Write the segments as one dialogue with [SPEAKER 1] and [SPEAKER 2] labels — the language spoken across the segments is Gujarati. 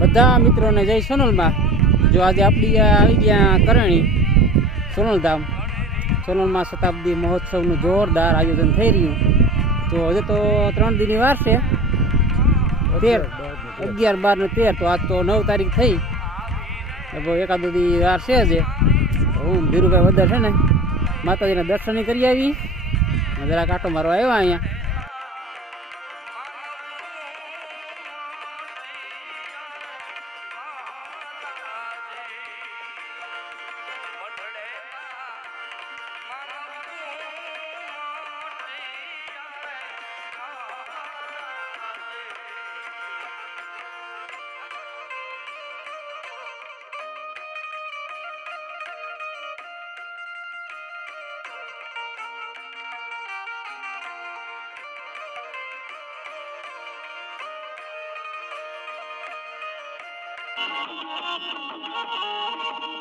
[SPEAKER 1] બધા મિત્રોને જય સોનલમાં. જો આજે આપણી આવી ગયા કરણી, સોનલધામ, સોનલમાં શતાબ્દી મહોત્સવનું જોરદાર આયોજન થઈ રહ્યું. તો હજુ તો ત્રણ દિનની વાર છે. તેર, અગિયાર, બાર ને તેર, તો આજ તો નવ તારીખ થઈ. એકાદ દી વાર છે જ હું ધીરુભાઈ વધારે છે ને, માતાજીના દર્શન કરી આવી. જરાક જરા કાંટો મારવા આવ્યા અહીંયા. Thank you.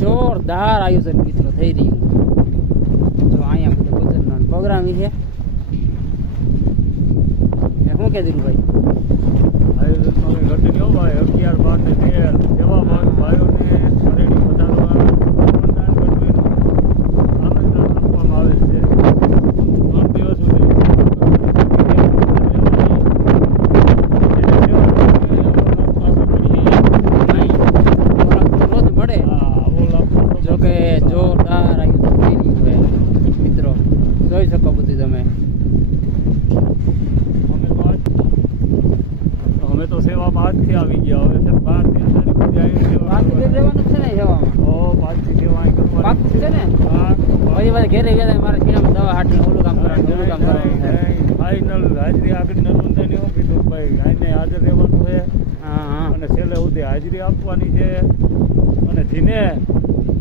[SPEAKER 1] જોરદાર આયોજન મિત્રો થઈ રહ્યું જો અહીંયા બધો ભજનનો પ્રોગ્રામ છે. શું કે ધીરુભાઈ
[SPEAKER 2] અગિયાર બાર ને તેર એવા ભાઈ ભાઈઓને શરીરની વધારવા મતદાન ઘટવીનું આમંત્રણ આપવામાં આવે છે ત્રણ દિવસ સુધી
[SPEAKER 1] રોજ મળે જો કે જોરદાર આયોજન થઈ રહ્યું છે મિત્રો જોઈ શકો બધું તમે
[SPEAKER 2] અમે તો આજ અમે આજથી આવી ગયા હવે છે બધી આવી
[SPEAKER 1] ગયા જે રહેવાનું છે ને સેવામાં
[SPEAKER 2] ઓ પાંચથી સેવા અહીં કરવાની
[SPEAKER 1] છે. ને? પછી પાછા ઘેરે ગયા હતા, મારે શીણામાં દવા હાટી ઓલું કામ કરવાનું ઓલું કામ કરવાનું
[SPEAKER 2] ફાઇનલ હાજરી આગળ નર્મદાની શું કીધું ભાઈ આઈને હાજર રહેવાનું છે. અને છેલ્લે સુધી હાજરી આપવાની છે. અને જીને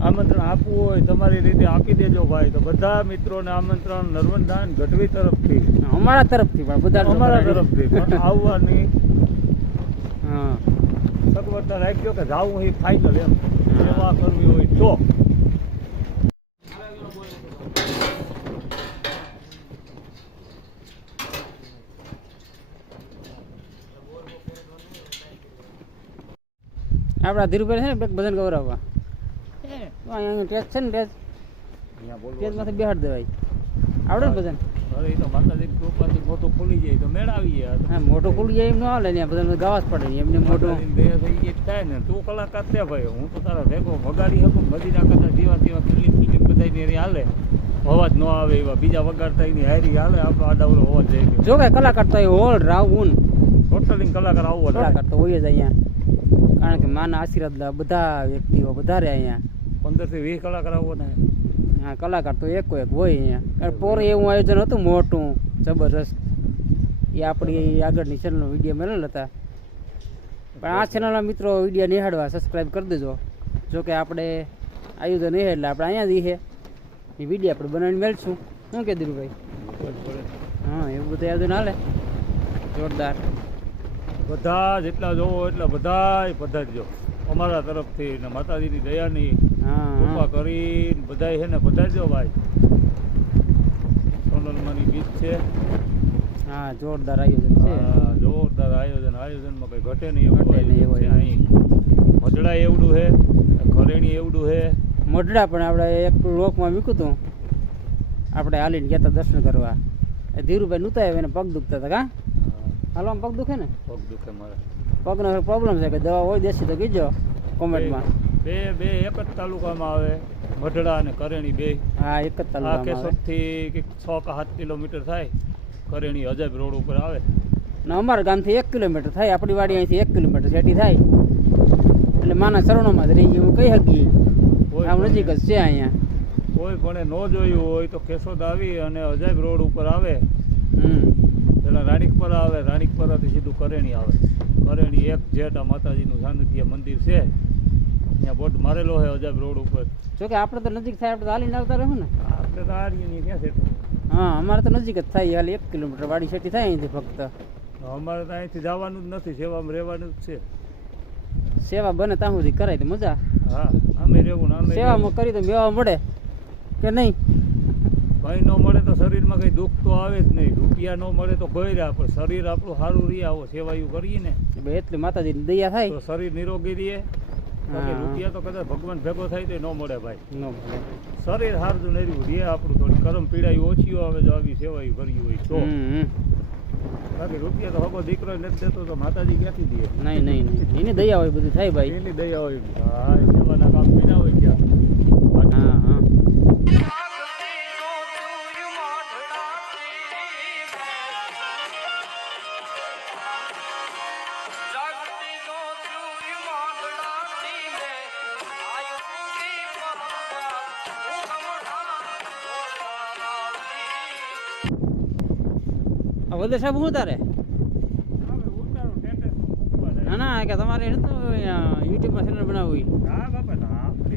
[SPEAKER 2] આમંત્રણ આપવું હોય તમારી રીતે આપી દેજો ભાઈ. તો બધા મિત્રોને આમંત્રણ નર્મદાન ગઢવી તરફથી.
[SPEAKER 1] અમારા તરફથી પણ બધા
[SPEAKER 2] અમારા તરફથી. પણ આવવાની સગવડતા રાખજો કે જાવું એ ફાઇનલ એમ. સેવા કરવી હોય તો.
[SPEAKER 1] આપણા ધીરુભાઈ છે ને બેક ભજન ગૌરવવા અહીંયા ટેસ્ટ છે ને
[SPEAKER 2] ટેસ્ટ.
[SPEAKER 1] ટેચમાંથી બેહાડ દેવાય. આવડે ને ભજન
[SPEAKER 2] અરે તો માતાજી કૃપાથી મોટું ખુલી જાય તો મેળાવી
[SPEAKER 1] હા મોટું ખુલી જાય એમ ન હાલે ને બધા ગાવા જ પડે એમને મોટું.
[SPEAKER 2] બે થઈ ગઈ થાય ને તું કલાકાર છે ભાઈ હું તો તારા ભેગો વગાડી શકું બધી ના કરતા જેવા તેવા ફિલ્મ ફિલ્મ બધાની હાલે. અવાજ ન આવે એવા બીજા વગાડતા એની હારી હાલે આપણો આડાવડો અવાજ જાય
[SPEAKER 1] જો કે કલાકાર તો હોલ રાવણ
[SPEAKER 2] ટોટલી કલાકાર આવવો
[SPEAKER 1] કલાકાર તો હોય જ અહીંયા. કારણ કે માના આશીર્વાદ લા બધા વ્યક્તિઓ વધારે અહીંયા.
[SPEAKER 2] પંદરથી વીસ કલાકાર આવવો ને
[SPEAKER 1] હા, કલાકાર તો એકો એક હોય અહીંયા. કારણ પોરે એવું આયોજન હતું મોટું, જબરજસ્ત. એ આપણી આગળની ચેનલનો વીડિયો મેળવેલ હતા. પણ આ ચેનલના મિત્રો વીડિયો નિહાળવા સબસ્ક્રાઈબ કરી દેજો. જો કે આપણે આયોજન એ એટલે આપણે અહીંયા જઈએ એ વીડિયો આપણે બનાવીને મેળશું શું કે ધીરુભાઈ? હા, એવું બધું આયોજન હાલે? જોરદાર.
[SPEAKER 2] બધા જેટલા જોવો એટલા બધા પધારજો. અમારા તરફથી ને માતાજીની દયાની કૃપા
[SPEAKER 1] હા
[SPEAKER 2] બધા છે ને પધારજો ભાઈ. સોનલમાંની ગીત છે.
[SPEAKER 1] હા જોરદાર આયોજન છે.
[SPEAKER 2] જોરદાર આયોજન. આયોજનમાં કંઈ ઘટે નહીં એવું
[SPEAKER 1] નહીં
[SPEAKER 2] આયોજન છે અહીં. મઢડા એવડું છે ખરેણી એવડું છે.
[SPEAKER 1] મઢડા પણ આપણે એક લોકમાં મૂક્યું હતું. આપણે હાલીને ગયા તા દર્શન કરવા. એ ધીરુભાઈ નહોતા આવ્યા એને પગ દુખતા હતા કા? હાલવામાં પગ દુખે ને?
[SPEAKER 2] પગ દુખે મારે.
[SPEAKER 1] પગનો પ્રોબ્લેમ છે કે દવા હોય દેશી તો કીજો કોમેન્ટમાં.
[SPEAKER 2] બે બે એક જ તાલુકામાં આવે. મઢડા અને કરેણી બે.
[SPEAKER 1] હા એક જ તાલુકા.
[SPEAKER 2] કેશોદથી કંઈક છ કે સાત કિલોમીટર થાય. કરેણી અજાબ રોડ ઉપર આવે.
[SPEAKER 1] ને અમારા ગામથી એક કિલોમીટર થાય. આપણી વાડી અહીંથી એક કિલોમીટર સેટી થાય. એટલે માના શરણોમાં જ રહી ગયું. કહી શકીએ? આમ નજીક જ છે અહીંયા.
[SPEAKER 2] કોઈ પણ ન જોયું હોય તો કેશોદ આવી અને અજાબ રોડ ઉપર આવે.
[SPEAKER 1] હમ.
[SPEAKER 2] પેલા રાણીકપરા આવે. રાણીકપરાથી સીધું કરેણી આવે. કરેણી એક જેટા માતાજીનું સાનિધ્ય મંદિર છે. ત્યાં બોટ મારેલો છે અજાબ રોડ ઉપર.
[SPEAKER 1] જોકે આપણે તો નજીક થાય આપણે તો હાલીને આવતા રહું ને.
[SPEAKER 2] આપણે તો આર્યની ક્યાં છે
[SPEAKER 1] હા અમારે તો નજીક જ થાય હાલ એક કિલોમીટર વાડી સેટી થાય અહીંથી ફક્ત.
[SPEAKER 2] અમારે તો અહીંથી જવાનું જ નથી સેવામાં રહેવાનું જ છે.
[SPEAKER 1] સેવા બને ત્યાં સુધી કરાય તો મજા.
[SPEAKER 2] હા અમે રહેવું અમે
[SPEAKER 1] સેવામાં કરી તો મેવા મળે કે નહીં?
[SPEAKER 2] ભાઈ ન મળે તો શરીરમાં કંઈ દુઃખ તો આવે જ નહીં. રૂપિયા ન મળે તો કોઈ રહ્યા પણ શરીર આપણું સારું રહી આવો સેવાયું કરીએ ને.
[SPEAKER 1] એટલી માતાજીની દયા થાય.
[SPEAKER 2] તો શરીર નિરોગી રહે. બાકી રૂપિયા તો કદાચ ભગવાન ભેગો થાય તો ન મળે ભાઈ.
[SPEAKER 1] ન મળે.
[SPEAKER 2] શરીર સારું નર્યું રે આપણું થોડી કરમ પીડાઈ ઓછી આવે જો આવી સેવાયું કર્યું હોય તો. બાકી રૂપિયા તો હગો દીકરો નથી દેતો તો માતાજી ક્યાંથી દે?
[SPEAKER 1] નહીં નહીં એની દયા હોય બધું થાય ભાઈ.
[SPEAKER 2] એની દયા હોય. ભાઈ સેવાના કામ કર્યા
[SPEAKER 1] વધે સાહેબ શું તારે. ના ના કે તમારે યુટ્યુબમાં ચેનલ બનાવવી
[SPEAKER 2] ના બાપા ના ન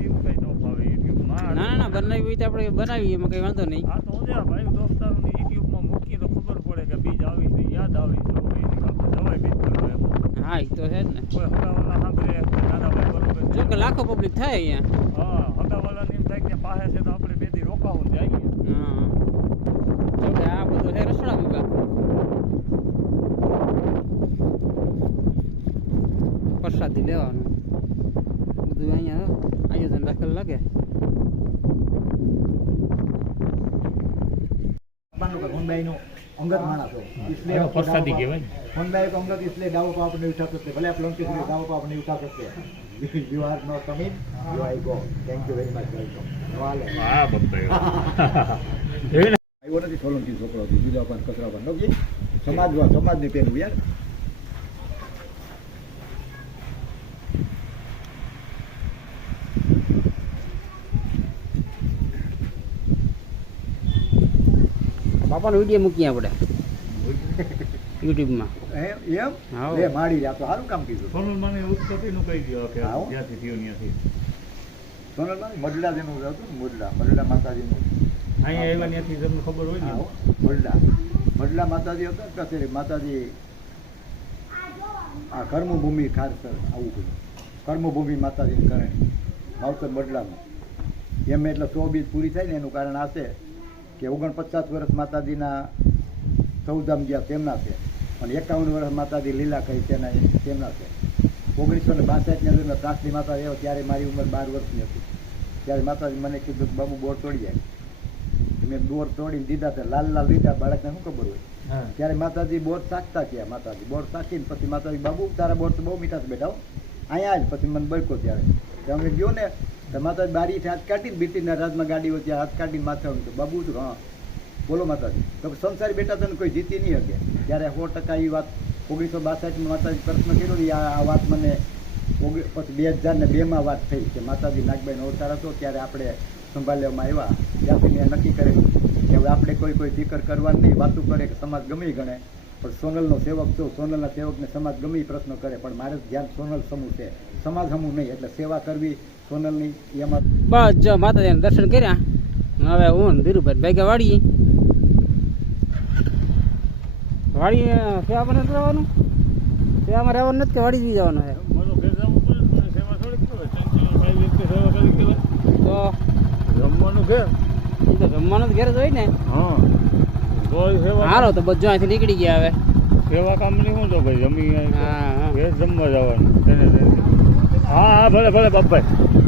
[SPEAKER 1] ના ના ના બનાવી તો આપણે બનાવીએ એમાં કંઈ વાંધો નહીં.
[SPEAKER 2] આ તો હું ભાઈ દોસ્તારોને યુટ્યુબમાં મૂકીએ તો ખબર પડે કે બીજ આવી છે યાદ આવી છે જવાય બીજ એમ
[SPEAKER 1] હા એ તો છે જ ને.
[SPEAKER 2] કોઈ હગાવાલા સાંભળે નાના ભાઈ બરોબર
[SPEAKER 1] જો કે લાખો પબ્લિક થાય અહીંયા.
[SPEAKER 2] હા હગાવાલાને એમ થાય કે પાસે છે તો આપણે બેથી રોકાવું જઈએ.
[SPEAKER 1] હા. જો રસોડા વિભાગ પ્રસાદી લેવાનું બધું અહીંયા હો, આયોજન રાખેલ લાગે
[SPEAKER 3] માનો કે હોન્ડાઈનો અંગત માણસ હોય इसलिए
[SPEAKER 2] એનો
[SPEAKER 3] आपको
[SPEAKER 2] પ્રસાદી
[SPEAKER 3] दावा
[SPEAKER 2] કહેવાય
[SPEAKER 3] पाव- होंडाई को अंगत इसलिए दावा पाव नहीं उठा सकते भले आप लंके से दावा पाव नहीं उठा सकते you are not coming you I go thank you very much welcome वाले
[SPEAKER 2] હા
[SPEAKER 3] આવ્યો નથી સોલંકી છોકરો હતો બીજા પણ કચરા પણ. નોકી સમાજમાં સમાજની પેલું યાર.
[SPEAKER 1] બાપાનો વીડિયો મૂકીએ આપણે. યુટ્યુબમાં.
[SPEAKER 3] હે, એમ?
[SPEAKER 1] એ
[SPEAKER 3] લે માડી આ તો સારું કામ કીધું.
[SPEAKER 2] સોનલ મને ઉત્પત્તિનું કહી દો કે
[SPEAKER 3] આવો.
[SPEAKER 2] ત્યાંથી થયું ત્યાંથી
[SPEAKER 3] માને મડલા જેનું હતું મડલા મડલા માતાજીનું
[SPEAKER 2] અહીંયા આવ્યા ત્યાંથી તમને ખબર હોય ને.
[SPEAKER 3] વડલા મડલા માતાજી હતા કચેરી માતાજી આ કર્મભૂમિ ખારસર આવું બધું. કર્મભૂમિ માતાજીને કરે. માવતર મડલાનું એમ એટલે સો બીજ પૂરી થાય ને એનું કારણ આ છે કે ઓગણપચાસ વર્ષ માતાજીના ચૌદામ ગયા તેમના છે. અને એકાવન વર્ષ માતાજી લીલા કહી તેના તેમના છે. ઓગણીસો ને બાસઠની અંદર ત્રાસની માતા આવ્યો, ત્યારે મારી ઉંમર બાર વર્ષની હતી. ત્યારે માતાજી મને કીધું કે, બાબુ, બોર તોડી જાય. મેં બોર તોડીને દીધા તો લાલ લાલ લીધા બાળકને શું ખબર હોય? ત્યારે માતાજી બોર સાકતા ગયા માતાજી બોર સાકીને પછી માતાજી બાબુ તારા બોર તો બહુ મીઠા છે બેટા અહીંયા જ પછી મને બળકો ત્યારે. અમે ગયો ને તો માતાજી બારી હાથ કાઢીને બ્રિટિશના રાજમાં ગાડી હોય ત્યાં હાથ કાઢીને માથે તો બાબુ તો હા બોલો માતાજી. તો સંસારી બેટા તને કોઈ જીતી નહીં શકે. ત્યારે સો ટકા એ વાત ઓગણીસો બાસઠમાં માતાજી પ્રશ્ન કર્યો ને આ વાત મને ઓગણી પછી બે હજાર ને બેમાં વાત થઈ કે માતાજી નાગબાઈનો અવતાર હતો ત્યારે આપણે સંભાળવામાં આવ્યા. ત્યાંથી મેં નક્કી કરેલું કે હવે આપણે કોઈ કોઈ દીકર કરવાની નહીં વાતું કરે કે સમાજ ગમે ગણે. પણ સોનલનો સેવક છું સોનલના સેવકને સમાજ ગમે પ્રશ્ન કરે પણ મારે ધ્યાન સોનલ સમૂહ છે. સમાજ સમૂહ નહીં એટલે સેવા કરવી સોનલની એમાં.
[SPEAKER 1] બસ જો માતાજીના દર્શન કર્યા. હવે હું ધીરુભાઈ ભેગા વાળીએ. વાડી સેવામાં નથી રહેવાનું સેવામાં રહેવાનું નથી કે વાડી જ જવાનું છે તો
[SPEAKER 2] જમવાનું ઘેર?
[SPEAKER 1] એ તો જમવાનું તો ઘેર જ હોય ને.
[SPEAKER 2] હા.
[SPEAKER 1] હારો તો બધું અહીંથી નીકળી ગયા હવે.
[SPEAKER 2] સેવા કામ નહીં હું તો ભાઈ જમી
[SPEAKER 1] હા, હા.
[SPEAKER 2] ઘેર જમવા જવાનું. હા હા ભલે ભલે બાપભાઈ.